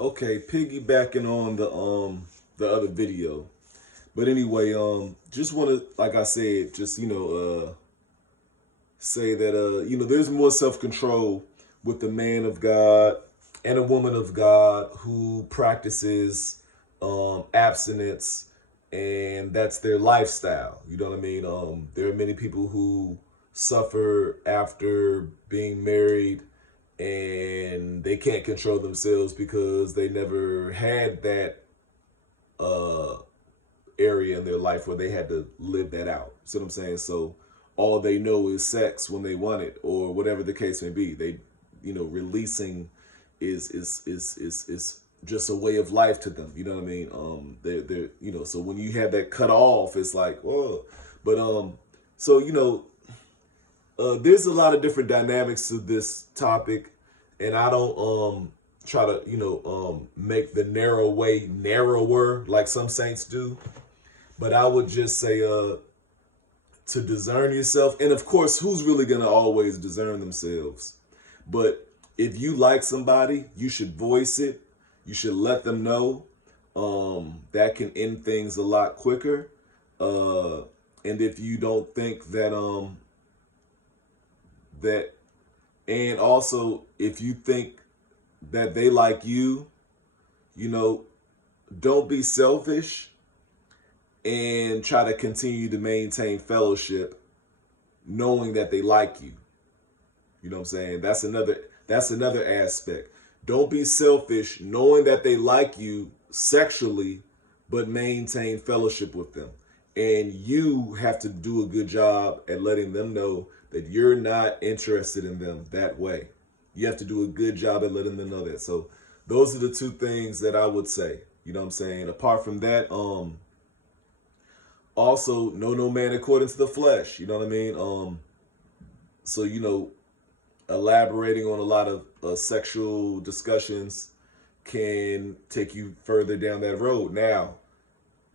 Okay, piggybacking on the other video. But anyway, just want to, like I said, just say that there's more self-control with the man of God and a woman of God who practices abstinence, and that's their lifestyle. You know what I mean? There are many people who suffer after being married and they can't control themselves because they never had that uh area in their life where they had to live that out. See what I'm saying? So all they know is sex when they want it, or whatever the case may be. They, releasing is just a way of life to them. You know what I mean? They're So when you have that cut off, it's like, whoa. But so there's a lot of different dynamics to this topic, and I don't try to make the narrow way narrower like some saints do. But I would just say to discern yourself. And of course, who's really going to always discern themselves? But if you like somebody, you should voice it. You should let them know. That can end things a lot quicker. And if you don't think that, and also if you think that they like you know, don't be selfish and try to continue to maintain fellowship knowing that they like you. You know what I'm saying? That's another aspect. Don't be selfish knowing that they like you sexually, but maintain fellowship with them. And you have to do a good job at letting them know that you're not interested in them that way. You have to do a good job at letting them know that. So those are the two things that I would say. You know what I'm saying? Apart from that, also know no man according to the flesh. You know what I mean? So elaborating on a lot of sexual discussions can take you further down that road. Now,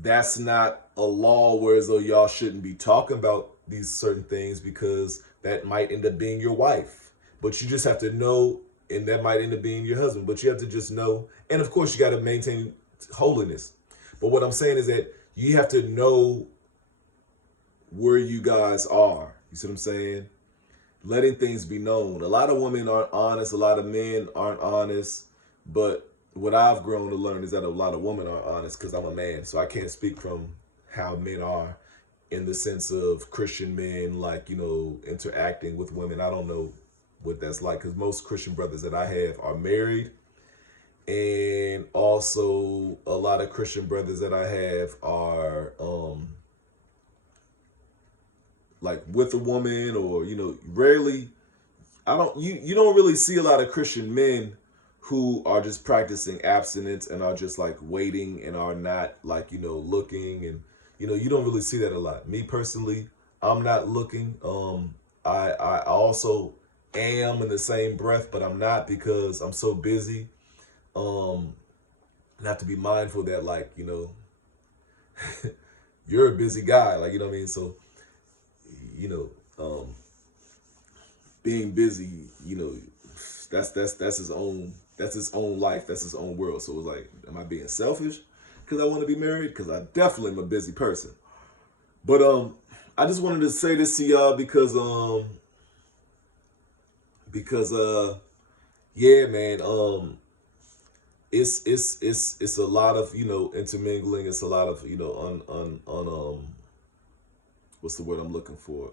that's not a law where as though y'all shouldn't be talking about these certain things, because that might end up being your wife. But you just have to know, and that might end up being your husband. But you have to just know, and of course you got to maintain holiness. But what I'm saying is that you have to know where you guys are. You see what I'm saying? Letting things be known. A lot of women aren't honest. A lot of men aren't honest. But what I've grown to learn is that a lot of women aren't honest, because I'm a man. So I can't speak from how men are in the sense of Christian men, like, interacting with women. I don't know what that's like, because most Christian brothers that I have are married. And also a lot of Christian brothers that I have are like with a woman, or rarely. I don't you don't really see a lot of Christian men who are just practicing abstinence and are just like waiting and are not like looking, and you don't really see that a lot. Me personally, I'm not looking. I also am in the same breath, but I'm not, because I'm so busy. And I have to be mindful that, like, you're a busy guy, like, you know what I mean? So, you know, um, being busy, that's his own life, that's his own world. So it's like, am I being selfish because I want to be married? Because I definitely am a busy person. But I just wanted to say this to y'all because yeah, man, it's a lot of intermingling. It's a lot of on what's the word I'm looking for?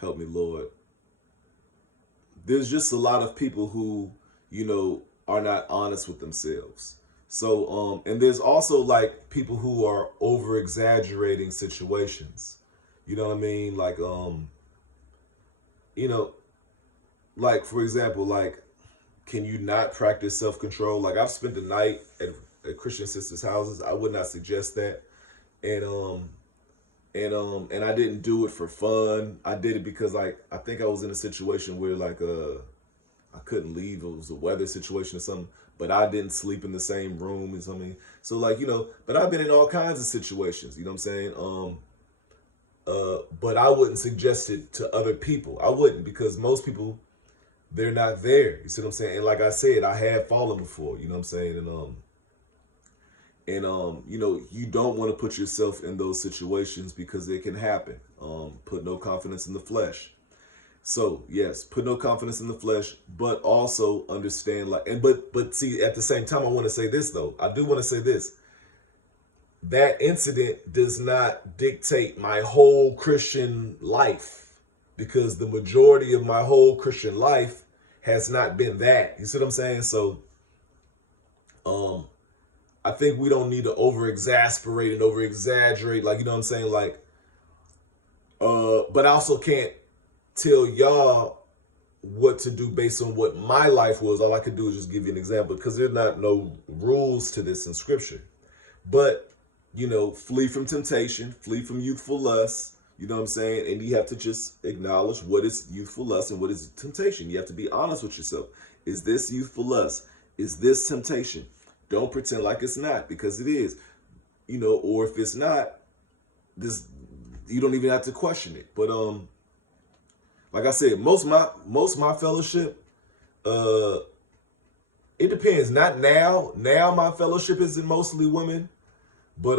Help me, Lord. There's just a lot of people who are not honest with themselves. So and there's also like people who are over exaggerating situations. You know what I mean? Like you know like, for example, like, can you not practice self-control? Like, I've spent the night at Christian sisters' houses. I would not suggest that. And and I didn't do it for fun. I did it because, like, I think I was in a situation where, like, I couldn't leave. It was a weather situation or something. But I didn't sleep in the same room and something. So, like, but I've been in all kinds of situations, you know what I'm saying? But I wouldn't suggest it to other people. I wouldn't, because most people, they're not there. You see what I'm saying? And like I said, I have fallen before. You know what I'm saying? You know, you don't want to put yourself in those situations because it can happen. Put no confidence in the flesh. So yes, put no confidence in the flesh, but also understand but see, at the same time, I want to say this though. I do want to say this. That incident does not dictate my whole Christian life, because the majority of my whole Christian life has not been that. You see what I'm saying? So I think we don't need to over exasperate and over exaggerate, like, you know what I'm saying? Like, but I also can't tell y'all what to do based on what my life was. All I could do is just give you an example, because there's not no rules to this in scripture. But, you know, flee from temptation, flee from youthful lust, you know what I'm saying? And you have to just acknowledge what is youthful lust and what is temptation. You have to be honest with yourself. Is this youthful lust? Is this temptation? Don't pretend like it's not, because it is. You know, or if it's not, this, you don't even have to question it. But like I said, most of my fellowship, it depends. Not now. Now my fellowship is mostly women, but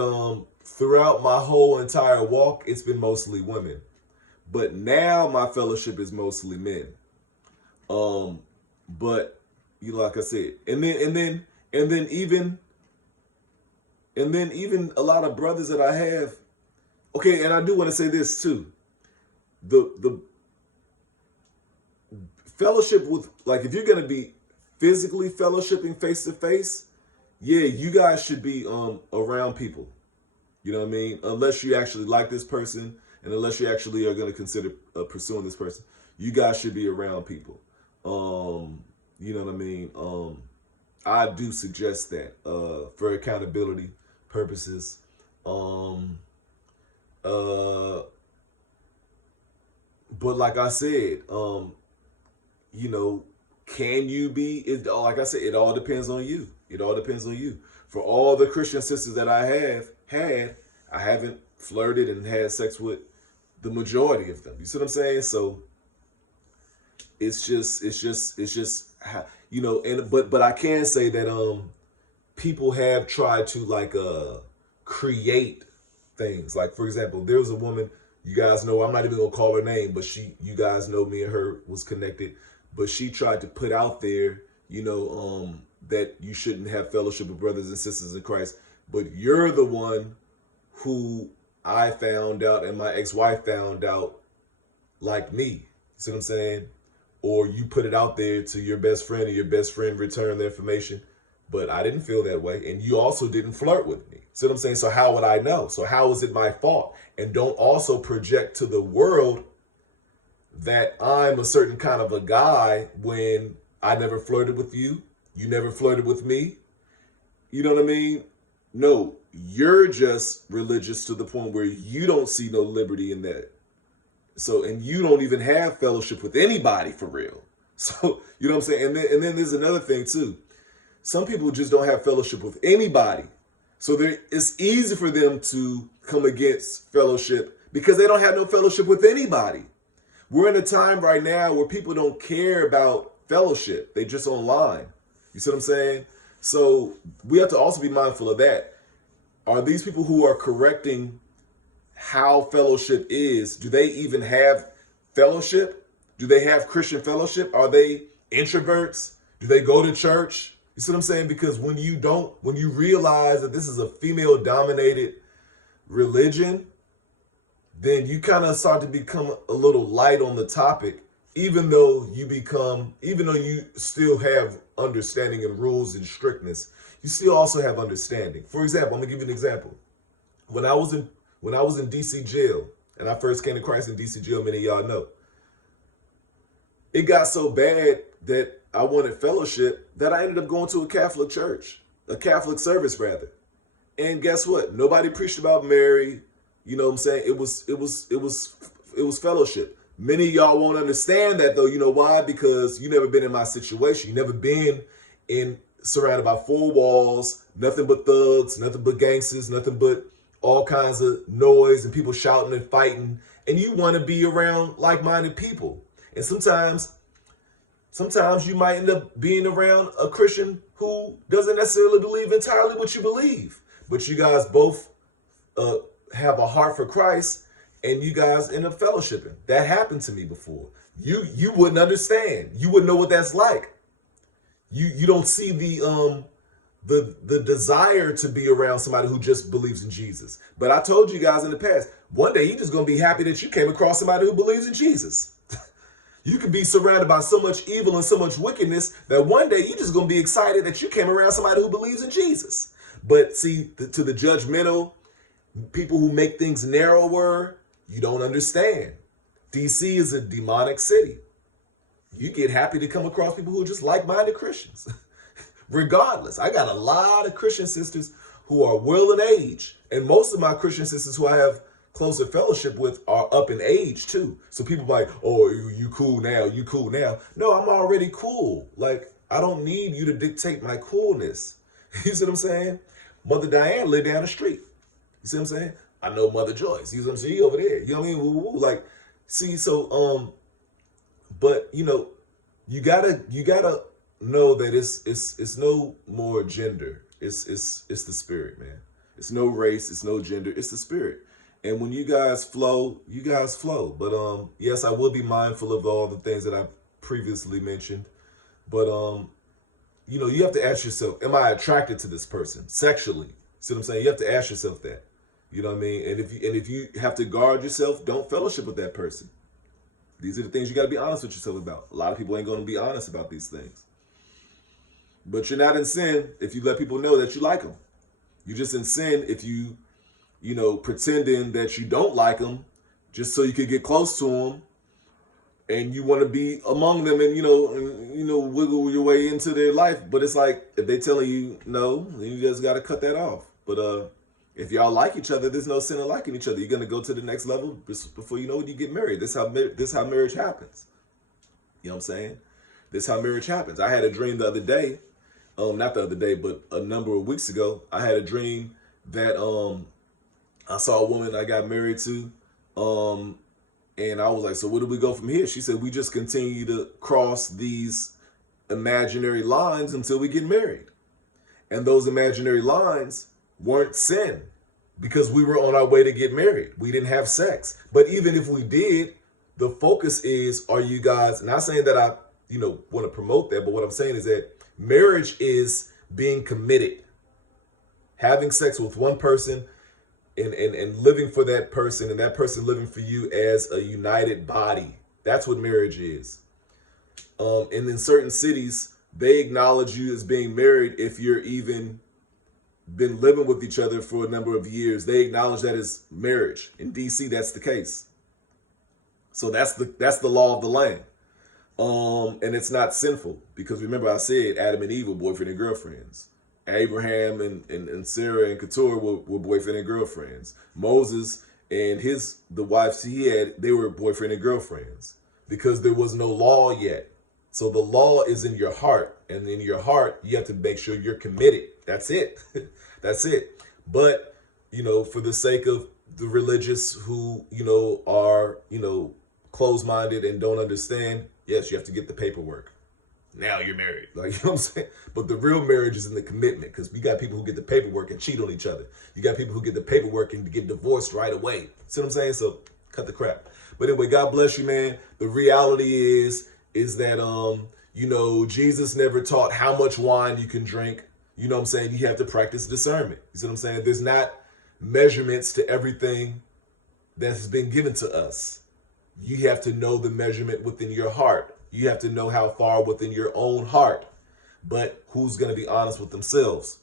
throughout my whole entire walk, it's been mostly women. But now my fellowship is mostly men. But you know, like I said, and then even a lot of brothers that I have. Okay, and I do want to say this too. The fellowship with, like, if you're gonna be physically fellowshipping face to face, yeah, you guys should be around people. You know what I mean? Unless you actually like this person, and unless you actually are gonna consider pursuing this person, you guys should be around people. You know what I mean? I do suggest that for accountability purposes. But like I said, you know, can you be? Like I said, it all depends on you. It all depends on you. For all the Christian sisters that I have had, I haven't flirted and had sex with the majority of them. You see what I'm saying? So it's just, you know. And but I can say that people have tried to like create things. Like, for example, there was a woman, you guys know, I'm not even gonna call her name, but you guys know me and her was connected. But she tried to put out there, you know, that you shouldn't have fellowship with brothers and sisters in Christ. But you're the one who I found out and my ex-wife found out like me. You see what I'm saying? Or you put it out there to your best friend, and your best friend returned the information. But I didn't feel that way. And you also didn't flirt with me. See what I'm saying? So how would I know? So how is it my fault? And don't also project to the world that I'm a certain kind of a guy when I never flirted with you. You never flirted with me. You know what I mean? No, you're just religious to the point where you don't see no liberty in that. So, and you don't even have fellowship with anybody for real. So, you know what I'm saying? And then there's another thing too. Some people just don't have fellowship with anybody. So it's easy for them to come against fellowship because they don't have no fellowship with anybody. We're in a time right now where people don't care about fellowship. They just online. You see what I'm saying? So we have to also be mindful of that. Are these people who are correcting how fellowship is, do they even have fellowship? Do they have Christian fellowship? Are they introverts? Do they go to church? You see what I'm saying? Because when you realize that this is a female dominated religion, then you kind of start to become a little light on the topic, even though you still have understanding and rules and strictness, you still also have understanding. For example, I'm gonna give you an example. When I was in DC jail, and I first came to Christ in DC jail, many of y'all know, it got so bad that I wanted fellowship that I ended up going to a Catholic church, a Catholic service rather. And guess what? Nobody preached about Mary. You know what I'm saying? It was fellowship. Many of y'all won't understand that though. You know why? Because you never been in my situation. You never been surrounded by four walls, nothing but thugs, nothing but gangsters, nothing but all kinds of noise and people shouting and fighting. And you want to be around like-minded people. And sometimes Sometimes you might end up being around a Christian who doesn't necessarily believe entirely what you believe, but you guys both uh, have a heart for Christ, and you guys end up fellowshipping. That happened to me before. You wouldn't understand. You wouldn't know what that's like. You don't see the desire to be around somebody who just believes in Jesus. But I told you guys in the past, one day you're just gonna be happy that you came across somebody who believes in Jesus. You could be surrounded by so much evil and so much wickedness that one day you're just going to be excited that you came around somebody who believes in Jesus. But see, to the judgmental, people who make things narrower, you don't understand. DC is a demonic city. You get happy to come across people who are just like-minded Christians. Regardless, I got a lot of Christian sisters who are well in age. And most of my Christian sisters who I have closer fellowship with are up in age too. So people are like, oh, you cool now, you cool now. No, I'm already cool. Like, I don't need you to dictate my coolness. You see what I'm saying? Mother Diane lived down the street. You see what I'm saying? I know Mother Joyce. You see what I'm saying? She over there. You know what I mean? Woo, woo. Like, see, so but you know, you gotta know that it's no more gender. It's the spirit, man. It's no race, it's no gender, it's the spirit. And when you guys flow, you guys flow. But yes, I will be mindful of all the things that I previously mentioned. But you know, you have to ask yourself, am I attracted to this person sexually? See what I'm saying? You have to ask yourself that. You know what I mean? And if you have to guard yourself, don't fellowship with that person. These are the things you got to be honest with yourself about. A lot of people ain't going to be honest about these things. But you're not in sin if you let people know that you like them. You're just in sin if you know, pretending that you don't like them just so you could get close to them, and you want to be among them and, you know, wiggle your way into their life. But it's like, if they telling you no, then you just got to cut that off. But if y'all like each other, there's no sin in liking each other. You're going to go to the next level before you know it, you get married. This is how marriage happens. You know what I'm saying? This is how marriage happens. I had a dream the other day, not the other day, but a number of weeks ago, I had a dream that I saw a woman I got married to, and I was like, so where do we go from here? She said, we just continue to cross these imaginary lines until we get married. And those imaginary lines weren't sin because we were on our way to get married. We didn't have sex. But even if we did, the focus is, are you guys, not saying that I, you know, want to promote that, but what I'm saying is that marriage is being committed. Having sex with one person and living for that person, and that person living for you as a united body. That's what marriage is. And in certain cities, they acknowledge you as being married if you're even been living with each other for a number of years. They acknowledge that as marriage. In DC, that's the case. So that's the law of the land. And it's not sinful because remember I said Adam and Eve were boyfriend and girlfriends. Abraham and Sarah and Keturah were boyfriend and girlfriends. Moses and the wives he had, they were boyfriend and girlfriends because there was no law yet. So the law is in your heart, and in your heart, you have to make sure you're committed. That's it. That's it. But, you know, for the sake of the religious who, you know, are, you know, closed-minded and don't understand, yes, you have to get the paperwork. Now you're married. Like, you know what I'm saying? But the real marriage is in the commitment, because we got people who get the paperwork and cheat on each other. You got people who get the paperwork and get divorced right away. See what I'm saying? So cut the crap. But anyway, God bless you, man. The reality is that, you know, Jesus never taught how much wine you can drink. You know what I'm saying? You have to practice discernment. You see what I'm saying? There's not measurements to everything that has been given to us. You have to know the measurement within your heart. You have to know how far within your own heart. But who's going to be honest with themselves?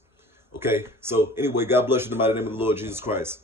Okay, so anyway, God bless you in the mighty name of the Lord Jesus Christ.